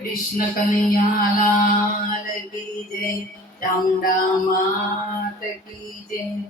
कृष्ण कन्हैया लाल की जय। चामुंडा मात की जय।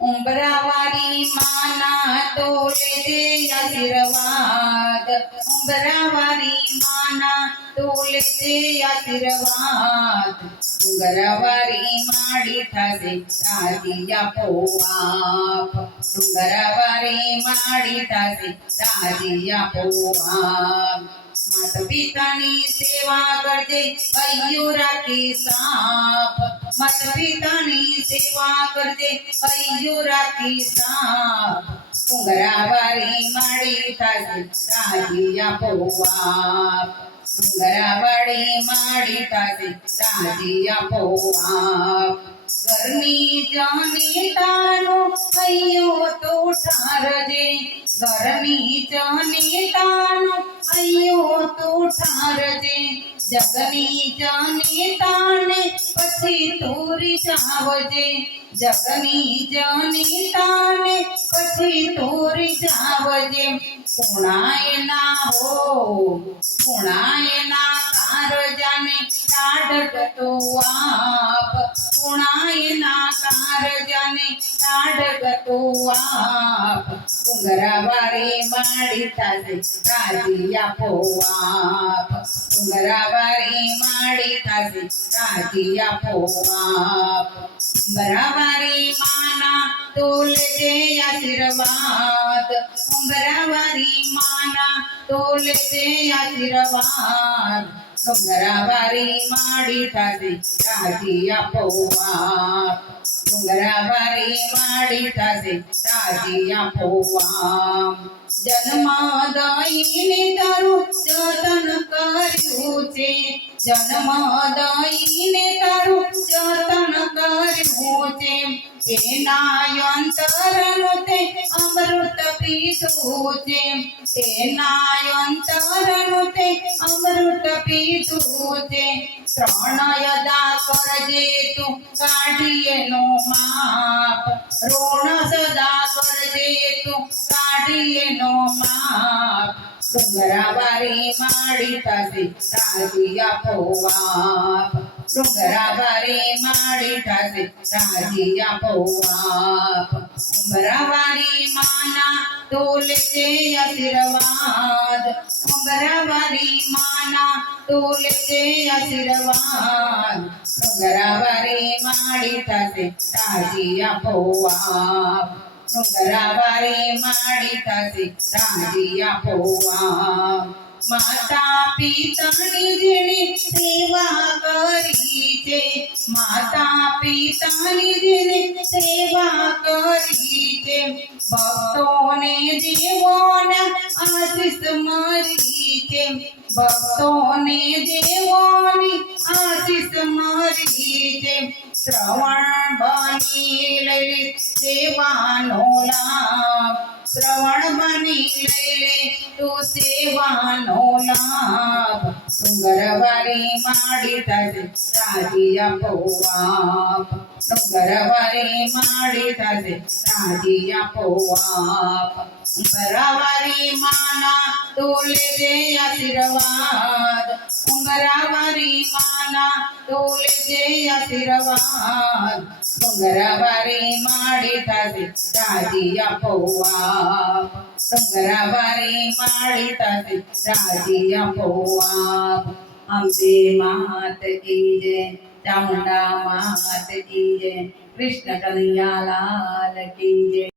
उंबरावारी माना तोले दे आशीर्वाद। उंबरावारी माना तोले दे आशीर्वाद। डुंगरावारी माडी थासे राजिया पोआप। डुंगरावारी माडी थासे राजिया पोआप। माता पितानी सेवा करजे अय्यो राखी साप। माता पितानी सेवा करजे अय्यो राखी साप। डुंगरावारी माडी थासे राजिया पोआप। डुंगरावारी माडी थासे राजिया पोआप। घरनी जाने तानो अय्यो तो ठारजे। घरनी जाने तानो अय्यो तो ठारजे। जगनी जाने ताने पछी तोरी जावजे। जगनी जाने ताने पछी तोरी जावजे। कुणाय ना हो कुणाय ना कारजाने काढत तो आप। कुणाय ना कारजाने काढत तो आप। डुंगरावारी माडी थासे राजिया पोआप। डुंगरावारी माडी थासे राजिया पोआप। उंबरावारी माना तोले दे आशीर्वाद। उंबरावारी माना तोले दे आशीर्वाद। डुंगरावारी माडी थासे राजिया पोआप। डुंगरावारी माडी थासे राजिया पोआप। जन्मदायीने तारू जतन कर्યું છે। जन्मदायीने तारू जतन કર્યું છે। એના અંતરનું તે અમૃત પીધું છે। એના અંતરનું તે અમૃત પીધું છે। ત્રણ અદા કરજે તું કાઢીએ નો માપ। ઋણ સદા કરજે તું કાઢીએ નો માપ। ડુંગરાવારી માડી થાસે રાજીયા પોઆપ। ડુંગરાવારી માડી થાસે રાજીયા પોઆપ। ઉંબરાવારી માના તોલે દે આશીર્વાદ। ઉંબરાવારી માના તોલે દે આશીર્વાદ। ડુંગરાવારી માડી થાસે રાજીયા પોઆપ। डुंगरावारी माडी थासे राजिया पोआप। माता पितानी जेने सेवा करी छे। माता पितानी जेने सेवा करी छे। भक्तोने देवोना आशीष मरी छे। भक्तोने देवोनी आशीष मरी छे। श्रवण बनी लई सेवानो लाभ। श्रवण बनी लई तू सेवानो लाभ। डुंगरावारी माडी थासे राजिया पोआप। डुंगरावारी माडी थासे राजिया पोआप। उंबरावारी माना तोले दे आशीर्वाद। उंबरावारी माना तोले दे आशीर्वाद। डुंगरावारी माडी थासे राजिया पोआप। डुंगरावारी माडी थासे राजिया पोआप। अम्बे मात की जय। चामुंडा मात की जय। कृष्ण कन्हैया लाल की जय।